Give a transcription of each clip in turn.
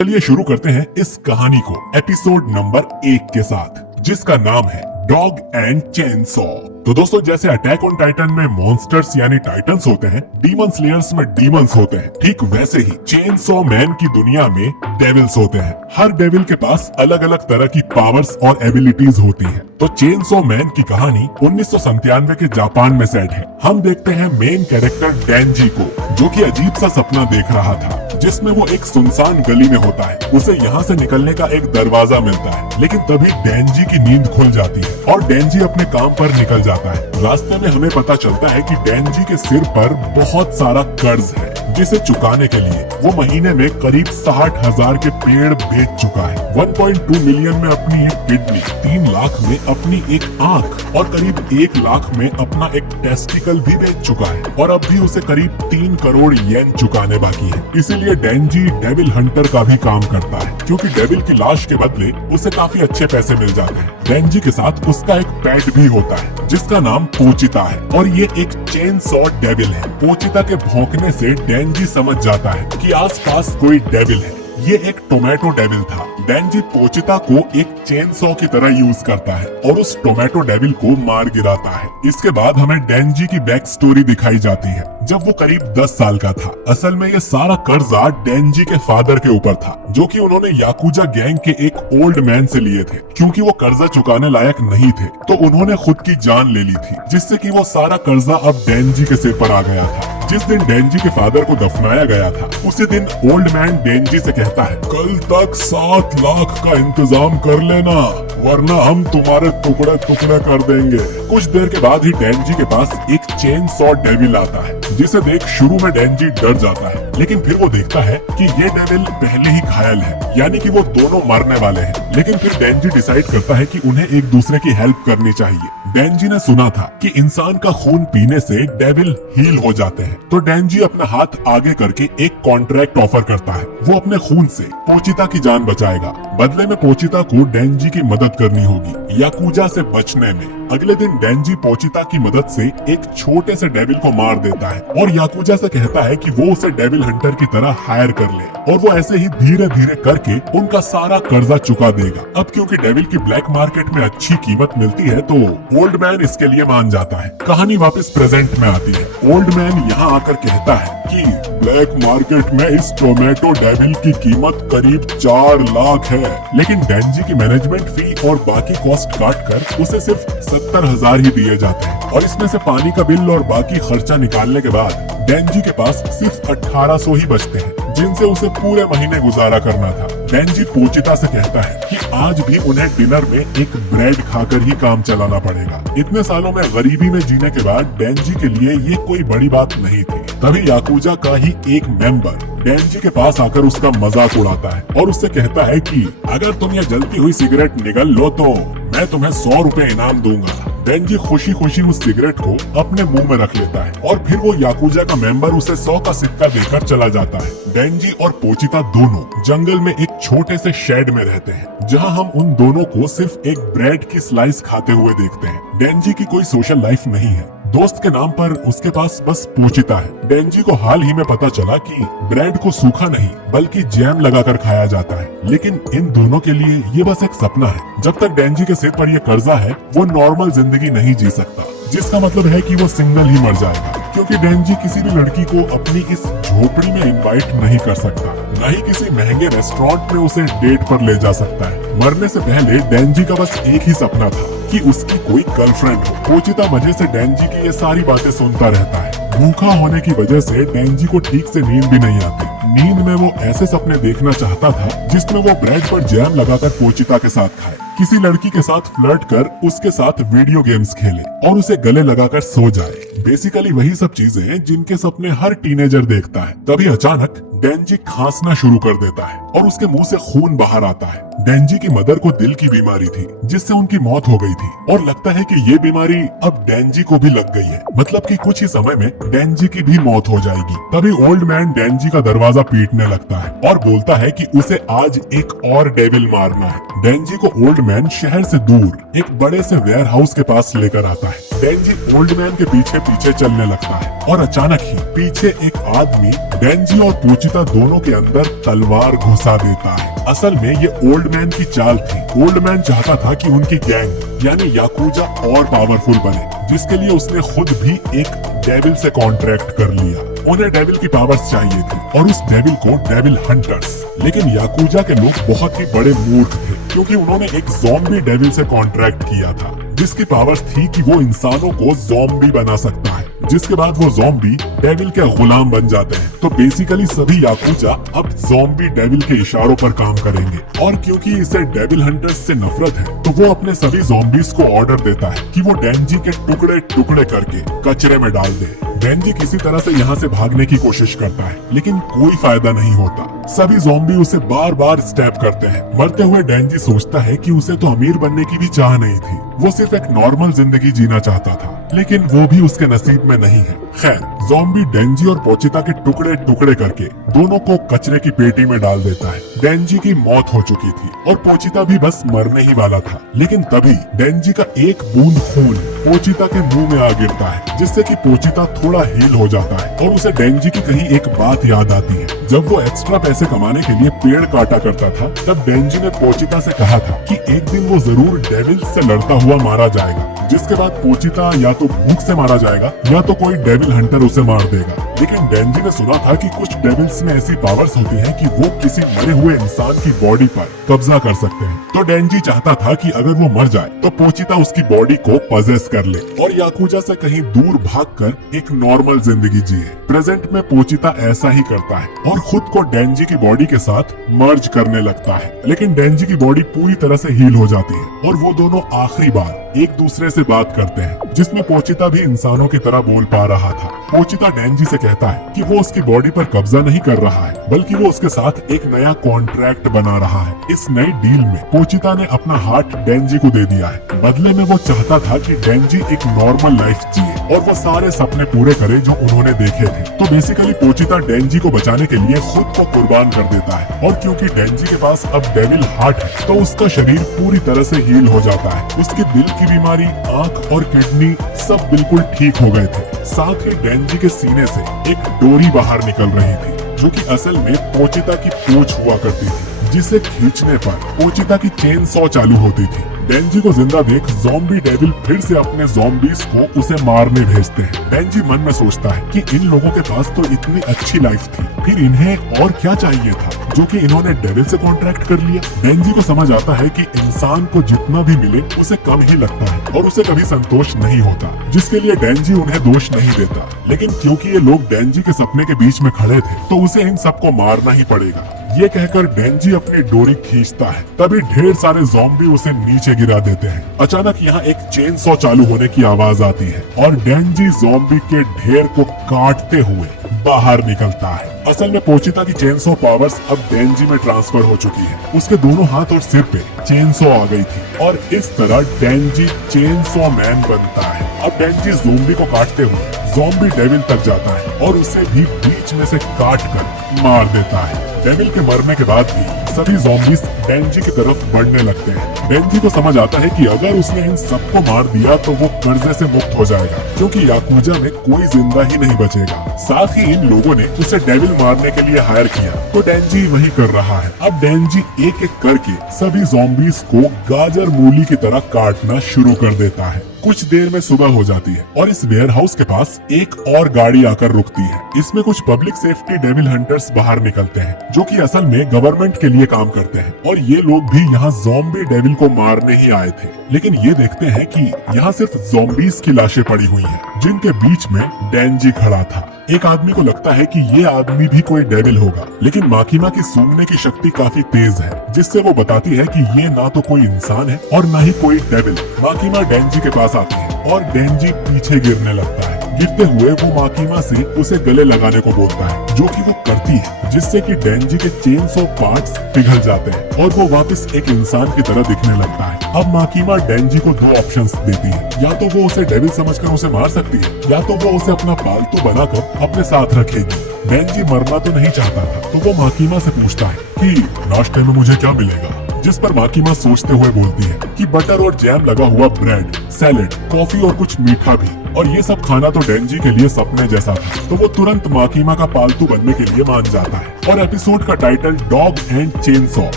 चलिए शुरू करते हैं इस कहानी को एपिसोड नंबर 1 के साथ, जिसका नाम है डॉग एंड चेनसॉ। तो दोस्तों, जैसे अटैक ऑन टाइटन में मॉन्स्टर्स यानी टाइटन्स होते हैं, डीमन स्लेयर्स में डीमंस होते हैं, ठीक वैसे ही चेनसॉ मैन की दुनिया में डेविल्स होते हैं। हर डेविल के पास अलग अलग तरह की पावर्स और एबिलिटीज होती हैं। तो चेनसॉ मैन की कहानी 1997 के जापान में सेट है। हम देखते हैं मेन कैरेक्टर डेंजी को, जो कि अजीब सा सपना देख रहा था, जिसमें वो एक सुनसान गली में होता है। उसे यहाँ से निकलने का एक दरवाजा मिलता है, लेकिन तभी डेंजी की नींद खुल जाती है और डेंजी अपने काम पर निकल जाता है। रास्ते में हमें पता चलता है कि डेंजी के सिर पर बहुत सारा कर्ज है, जिसे चुकाने के लिए वो महीने में करीब 60,000 के पेड़ बेच चुका है। 1.2 मिलियन में अपनी एक किडनी, 3 लाख में अपनी एक आंख और करीब 1 लाख में अपना एक टेस्टिकल भी बेच चुका है। और अब भी उसे करीब 3 करोड़ येन चुकाने बाकी है। इसीलिए डेंजी डेविल हंटर का भी काम करता है, क्योंकि डेविल की लाश के बदले उसे काफी अच्छे पैसे मिल जाते हैं। डेंजी के साथ उसका एक पेट भी होता है, जिसका नाम पोचिता है, और ये एक चेनसॉ डेविल है। पोचिता के भौंकने से डेंजी समझ जाता है कि आसपास कोई डेविल है। ये एक टोमेटो डेविल था। डेंजी पोचिता को एक चेनसॉ की तरह यूज करता है और उस टोमेटो डेविल को मार गिराता है। इसके बाद हमें डेंजी की बैक स्टोरी दिखाई जाती है, जब वो करीब 10 साल का था। असल में ये सारा कर्जा डेंजी के फादर के ऊपर था, जो कि उन्होंने याकुजा गैंग के एक ओल्ड मैन से लिए थे। क्योंकि वो कर्जा चुकाने लायक नहीं थे, तो उन्होंने खुद की जान ले ली थी, जिससे कि वो सारा कर्जा अब डेंजी के सिर पर आ गया था। जिस दिन डेंजी के फादर को दफनाया गया था, उसी दिन ओल्ड मैन डेंजी से कहता है, कल तक 7 लाख का इंतजाम कर लेना, वरना हम तुम्हारे टुकड़े टुकड़े कर देंगे। कुछ देर के बाद ही डेंजी के पास एक चेनसॉ डेविल आता है, जिसे देख शुरू में डेंजी डर जाता है, लेकिन फिर वो देखता है कि ये डेविल पहले ही घायल है, यानी कि वो दोनों मरने वाले हैं। लेकिन फिर डेंजी डिसाइड करता है कि उन्हें एक दूसरे की हेल्प करनी चाहिए। डेंजी ने सुना था कि इंसान का खून पीने से डेविल हील हो जाते हैं, तो डेंजी अपना हाथ आगे करके एक कॉन्ट्रैक्ट ऑफर करता है। वो अपने खून से पोचिता की जान बचाएगा। बदले में पोचिता को डेंजी की मदद करनी होगी याकुजा से बचने में। अगले दिन डेंजी पोचिता की मदद से एक छोटे से डेविल को मार देता है और याकुजा से कहता है कि वो उसे डेविल हंटर की तरह हायर कर ले, और वो ऐसे ही धीरे धीरे करके उनका सारा कर्जा चुका देगा। अब क्योंकि डेविल की ब्लैक मार्केट में अच्छी कीमत मिलती है, तो ओल्ड मैन इसके लिए मान जाता है। कहानी वापस प्रेजेंट में आती है। ओल्ड मैन यहाँ आकर कहता है कि ब्लैक मार्केट में इस टोमेटो डेविल की कीमत करीब 4 लाख है, लेकिन डेंजी की मैनेजमेंट फी और बाकी कॉस्ट काट कर उसे सिर्फ 70,000 ही दिए जाते हैं। और इसमें से पानी का बिल और बाकी खर्चा निकालने के बाद डेंजी के पास सिर्फ 1800 ही बचते हैं, जिनसे उसे पूरे महीने गुजारा करना था। डेंजी पोचिता से कहता है कि आज भी उन्हें डिनर में एक ब्रेड खाकर ही काम चलाना पड़ेगा। इतने सालों में गरीबी में जीने के बाद डेंजी के लिए ये कोई बड़ी बात नहीं थी। तभी याकुजा का ही एक मेंबर डेंजी के पास आकर उसका मजाक उड़ाता है और उससे कहता है कि अगर तुम ये जलती हुई सिगरेट निगल लो तो मैं तुम्हें 100 रुपए इनाम दूंगा। डेंजी खुशी खुशी उस सिगरेट को अपने मुंह में रख लेता है और फिर वो याकुजा का मेंबर उसे 100 का सिक्का देकर चला जाता है। डेंजी और पोचिता दोनों जंगल में एक छोटे से शेड में रहते हैं, जहां हम उन दोनों को सिर्फ एक ब्रेड की स्लाइस खाते हुए देखते हैं। डेंजी की कोई सोशल लाइफ नहीं है। दोस्त के नाम पर उसके पास बस पोचिता है। डेंजी को हाल ही में पता चला कि ब्रेड को सूखा नहीं बल्कि जैम लगाकर खाया जाता है, लेकिन इन दोनों के लिए ये बस एक सपना है। जब तक डेंजी के सिर पर ये कर्जा है, वो नॉर्मल जिंदगी नहीं जी सकता, जिसका मतलब है कि वो सिंगल ही मर जाएगा, क्योंकि डेंजी किसी भी लड़की को अपनी इस झोपड़ी में इनवाइट नहीं कर सकता, न ही किसी महंगे रेस्टोरेंट में उसे डेट पर ले जा सकता है। मरने से पहले डेंजी का बस एक ही सपना था कि उसकी कोई गर्लफ्रेंड हो। पोचिता मजे से डेंजी की ये सारी बातें सुनता रहता है। भूखा होने की वजह से डेंजी को ठीक से नींद भी नहीं आती। नींद में वो ऐसे सपने देखना चाहता था जिसमें वो ब्रेड पर जैम लगाकर पोचिता के साथ खाए, किसी लड़की के साथ फ्लर्ट कर उसके साथ वीडियो गेम्स खेले और उसे गले लगाकर सो जाए। बेसिकली वही सब चीजें जिनके सपने हर टीनेजर देखता है। तभी अचानक डेंजी खांसना शुरू कर देता है और उसके मुंह से खून बाहर आता है। डेंजी की मदर को दिल की बीमारी थी, जिससे उनकी मौत हो गई थी, और लगता है कि ये बीमारी अब डेंजी को भी लग गई है। मतलब कि कुछ ही समय में डेंजी की भी मौत हो जाएगी। तभी ओल्ड मैन डेंजी का दरवाजा पीटने लगता है और बोलता है कि उसे आज एक और डेविल मारना है। डेंजी को ओल्ड मैन शहर से दूर एक बड़े से वेयर हाउस के पास लेकर आता है, डेंजी ओल्ड मैन के पीछे पीछे चलने लगता है और अचानक ही पीछे एक आदमी डेंजी और पोचिता दोनों के अंदर तलवार घुसा देता है। असल में ये ओल्ड मैन की चाल थी। ओल्ड मैन चाहता था कि उनकी गैंग यानी याकूजा और पावरफुल बने, जिसके लिए उसने खुद भी एक डेविल से कॉन्ट्रैक्ट कर लिया। उन्हें डेविल की पावर्स चाहिए थी और उस डेविल को डेविल हंटर्स। लेकिन याकूजा के लोग बहुत ही बड़े मूर्ख थे, क्योंकि उन्होंने एक ज़ॉम्बी डेविल से कॉन्ट्रैक्ट किया था, जिसकी पावर्स थी कि वो इंसानों को ज़ॉम्बी बना सकता है, जिसके बाद वो ज़ॉम्बी डेविल के गुलाम बन जाते हैं। तो बेसिकली सभी याकूजा अब ज़ॉम्बी डेविल के इशारों पर काम करेंगे। और क्योंकि इसे डेविल हंटर्स से नफरत है, तो वो अपने सभी ज़ॉम्बीज को ऑर्डर देता है कि वो डेंजी के टुकड़े टुकड़े करके कचरे में डाल दे। डेंजी किसी तरह से यहाँ से भागने की कोशिश करता है, लेकिन कोई फायदा नहीं होता। सभी ज़ॉम्बी उसे बार बार स्टैब करते हैं। मरते हुए डेंजी सोचता है कि उसे तो अमीर बनने की भी चाह नहीं थी, वो सिर्फ एक नॉर्मल जिंदगी जीना चाहता था, लेकिन वो भी उसके नसीब में नहीं है। खैर, ज़ॉम्बी डेंजी और पोचिता के टुकड़े टुकड़े करके दोनों को कचरे की पेटी में डाल देता है। डेंजी की मौत हो चुकी थी और पोचिता भी बस मरने ही वाला था, लेकिन तभी डेंजी का एक बूंद खून पोचिता के मुंह में आ गिरता है, जिससे कि पोचिता थोड़ा हील हो जाता है और उसे डेंजी की कहीं एक बात याद आती है। जब वो एक्स्ट्रा पैसे कमाने के लिए पेड़ काटा करता था, तब डेंजी ने पोचिता से कहा था कि एक दिन वो जरूर डेविल से लड़ता हुआ मारा जाएगा, जिसके बाद पोचिता या तो भूख से मारा जाएगा या तो कोई डेविल हंटर उसे मार देगा। लेकिन डेंजी ने सुना था कि कुछ डेविल्स में ऐसी पावर्स होती हैं कि वो किसी मरे हुए इंसान की बॉडी पर कब्जा कर सकते हैं। तो डेंजी चाहता था कि अगर वो मर जाए तो पोचिता उसकी बॉडी को पजेस कर ले और याकूजा से कहीं दूर भागकर एक नॉर्मल जिंदगी जिए। प्रेजेंट में पोचिता ऐसा ही करता है और खुद को डेंजी की बॉडी के साथ मर्ज करने लगता है। लेकिन डेंजी की बॉडी पूरी तरह से हील हो जाती है और वो दोनों आखिरी बार एक दूसरे से बात करते हैं, जिसमें पोचिता भी इंसानों की तरह बोल पा रहा था। पोचिता डेंजी से कहता है कि वो उसकी बॉडी पर कब्जा नहीं कर रहा है, बल्कि वो उसके साथ एक नया कॉन्ट्रैक्ट बना रहा है। इस नई डील में पोचिता ने अपना हार्ट डेंजी को दे दिया है। बदले में वो चाहता था कि डेंजी एक नॉर्मल लाइफ जिए और वो सारे सपने पूरे करे जो उन्होंने देखे थे। तो बेसिकली पोचिता डेंजी को बचाने के लिए खुद को कुर्बान कर देता है और क्योंकि डेंजी के पास अब डेविल हार्ट है, तो उसका शरीर पूरी तरह से हील हो जाता है। उसके दिल की बीमारी, आंख और किडनी सब बिल्कुल ठीक हो गए थे। साथ ही डेंजी के सीने से एक डोरी बाहर निकल रही थी, जो कि असल में पोचिता की पूंछ हुआ करती थी, जिसे खींचने पर पोचिता की चेन सॉ चालू होती थी। डेंजी को जिंदा देख ज़ॉम्बी डेविल फिर से अपने ज़ॉम्बीज को उसे मारने भेजते हैं। डेंजी मन में सोचता है कि इन लोगों के पास तो इतनी अच्छी लाइफ थी, फिर इन्हें और क्या चाहिए था जो कि इन्होंने डेविल से कॉन्ट्रैक्ट कर लिया। डेंजी को समझ आता है कि इंसान को जितना भी मिले उसे कम ही लगता है और उसे कभी संतोष नहीं होता, जिसके लिए डेंजी उन्हें दोष नहीं देता। लेकिन क्योंकि ये लोग डेंजी के सपने के बीच में खड़े थे, तो उसे इन सबको मारना ही पड़ेगा। ये कहकर डेंजी अपनी डोरी खींचता है, तभी ढेर सारे ज़ॉम्बी उसे नीचे गिरा देते हैं। अचानक यहाँ एक चेन सॉ चालू होने की आवाज आती है और डेंजी ज़ॉम्बी के ढेर को काटते हुए बाहर निकलता है। असल में पोचिता की चेन सॉ पावर्स अब डेंजी में ट्रांसफर हो चुकी है। उसके दोनों हाथ और सिर पे चेन सॉ आ गई थी और इस तरह डेंजी चेन सॉ मैन बनता है। अब डेंजी ज़ॉम्बी को काटते हुए ज़ॉम्बी डेविल तक जाता है और उसे भी बीच में से काट कर मार देता है। डेविल के मरने के बाद भी सभी ज़ॉम्बीज डेंजी की तरफ बढ़ने लगते हैं। डेंजी को समझ आता है कि अगर उसने इन सबको मार दिया तो वो कर्जे से मुक्त हो जाएगा, क्योंकि याकूजा में कोई जिंदा ही नहीं बचेगा। साथ ही इन लोगों ने उसे डेविल मारने के लिए हायर किया, तो डेंजी वही कर रहा है। अब डेंजी एक एक करके सभी ज़ॉम्बीज को गाजर मूली की तरह काटना शुरू कर देता है। कुछ देर में सुबह हो जाती है और इस वेयर हाउस के पास एक और गाड़ी आकर रुकती है। इसमें कुछ पब्लिक सेफ्टी डेविल हंटर्स बाहर निकलते हैं, जो कि असल में गवर्नमेंट के लिए काम करते हैं और ये लोग भी यहाँ ज़ॉम्बी डेविल को मारने ही आए थे। लेकिन ये देखते हैं कि यहाँ सिर्फ ज़ॉम्बीज की लाशें पड़ी हुई हैं, जिनके बीच में डेंजी खड़ा था। एक आदमी को लगता है कि ये आदमी भी कोई डेविल होगा, लेकिन माकीमा की सूंघने की शक्ति काफी तेज है, जिससे वो बताती है कि ये ना तो कोई इंसान है और ना ही कोई डेविल। माकीमा डेंजी के पास आती है और डेंजी पीछे गिरने लगता है। गिरते हुए वो माकीमा से उसे गले लगाने को बोलता है, जो कि वो करती है, जिससे कि डेंजी के चेन सॉ पार्ट्स पिघल जाते हैं और वो वापस एक इंसान की तरह दिखने लगता है। अब माकीमा डेंजी को दो ऑप्शंस देती है, या तो वो उसे डेविल समझकर उसे मार सकती है, या तो वो उसे अपना पालतू बनाकर अपने साथ रखेगी। डेंजी मरना तो नहीं चाहता था, तो वो माकीमा से पूछता है कि नाश्ते में मुझे क्या मिलेगा। जिस पर माकीमा सोचते हुए बोलती है कि बटर और जैम लगा हुआ ब्रेड, सैलेड, कॉफी और कुछ मीठा भी, और ये सब खाना तो डेंजी के लिए सपने जैसा था। तो वो तुरंत माकीमा का पालतू बनने के लिए मान जाता है। और एपिसोड का टाइटल डॉग एंड चेनसॉ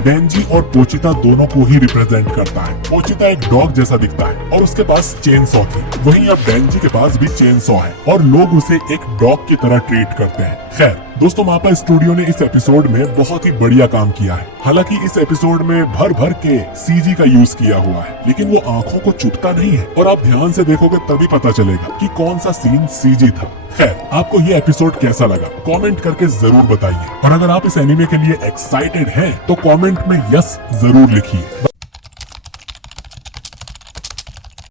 डेंजी और पोचिता दोनों को ही रिप्रेजेंट करता है। पोचिता एक डॉग जैसा दिखता है और उसके पास चेनसॉ थी, वहीं अब डेंजी के पास भी चेनसॉ है और लोग उसे एक डॉग की तरह ट्रीट करते हैं। खैर दोस्तों, मापा स्टूडियो ने इस एपिसोड में बहुत ही बढ़िया काम किया है। हालांकि इस एपिसोड में भर भर के सीजी का यूज किया हुआ है, लेकिन वो आंखों को चुभता नहीं है और आप ध्यान से देखोगे तभी पता चलेगा कि कौन सा सीन सीजी था। खैर, आपको ये एपिसोड कैसा लगा कमेंट करके जरूर बताइए, और अगर आप इस एनीमे के लिए एक्साइटेड हैं तो कमेंट में यस जरूर लिखिए।